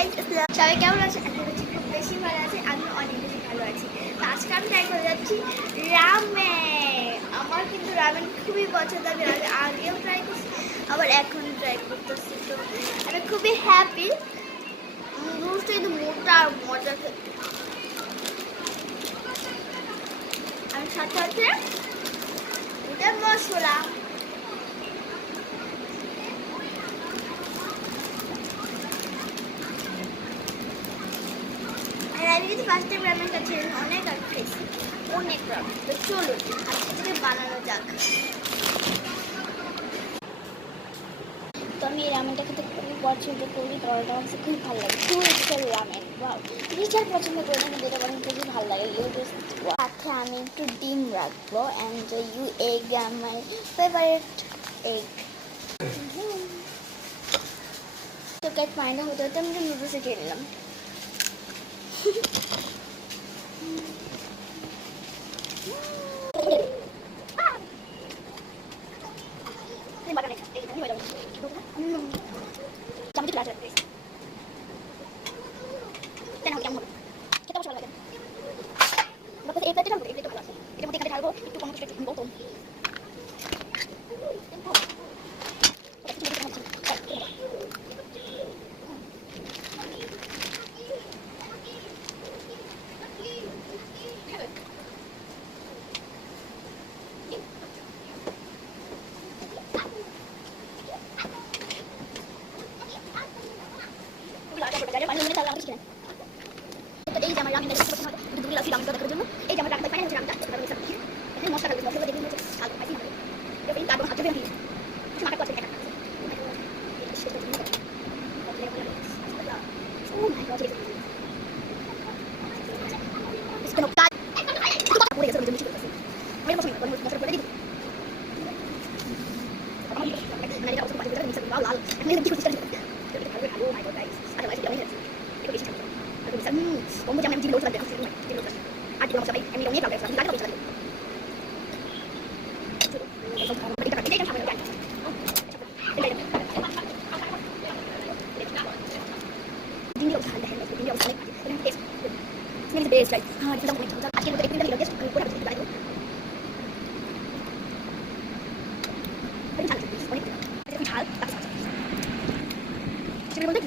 Guys, সবাই কেমন আছে? আশা করছি খুব বেশি ভালো আছে। আমি অনেক বেশি ভালো আছি। তো আজকে আমি ট্রাই করে যাচ্ছি রামেন। আমার কিন্তু রামেন খুবই পছন্দ। আমি আগেও ট্রাই করছি, আবার এখন ট্রাই করতেছি। তো আমি খুবই হ্যাপি। নুডলসটা কিন্তু মোটা আর মজা খেতে। আমি সাথে সাথে এটা মশলা। আমি কিন্তু ফার্স্ট টাইম রামেন খাচ্ছি, অনেক আগে খাইছি, অনেক রামেন। তো চলুন আজকে থেকে বানানো যাক। তো আমি এই রামেনটা খেতে খুবই পছন্দ করি, কারণ আমার কাছে খুব ভালো লাগে। Two star ramen, wow! রিচার পছন্দ করি না, কিন্তু এটা আমার খুবই ভালো লাগে। সাথে আমি একটু ডিম রাখবো, and you egg, my favourite egg. তো কেক ফাইনাল হতে হতে আমি নুডলসে খেয়ে নিলাম। এই যে আমার রামেন দেখতে পাচ্ছেন, একটু দূরে লাসি রামেনটা দেখার জন্য। এই যে আমার রামেন ফাইনাল হচ্ছে রামেনটা এখানে মশলা দিয়ে মশলা দিয়ে দিয়েছে আলু পাইছি না এটা তারপর হাতে দিয়ে দিয়েছে মাথা করতে কেটে ও মাই গড इसको काट पूरे कैसे मुझे करते हैं मेरे पास नहीं मशरूम पड़ेगी मैंने कहा उसको पास कर नहीं सकता लाल मैंने देखी कोशिश कर oh my God guys otherwise क्या नहीं है देखो इसी चक्कर अगर मिसल वो मुझे मैं जी लोग करते हैं जी लोग आज हम सब एमी लोग नहीं करते हैं निकाल दो बड़ी का देखिए सामने क्या दिन लोग खाते हैं दिन लोग खाते हैं टेस्ट इसमें भी बेस्ट है हां एकदम आज के एक दिन लगे पूरा बता दो बड़ी झाल है अरे झाल चलिए बोलते हैं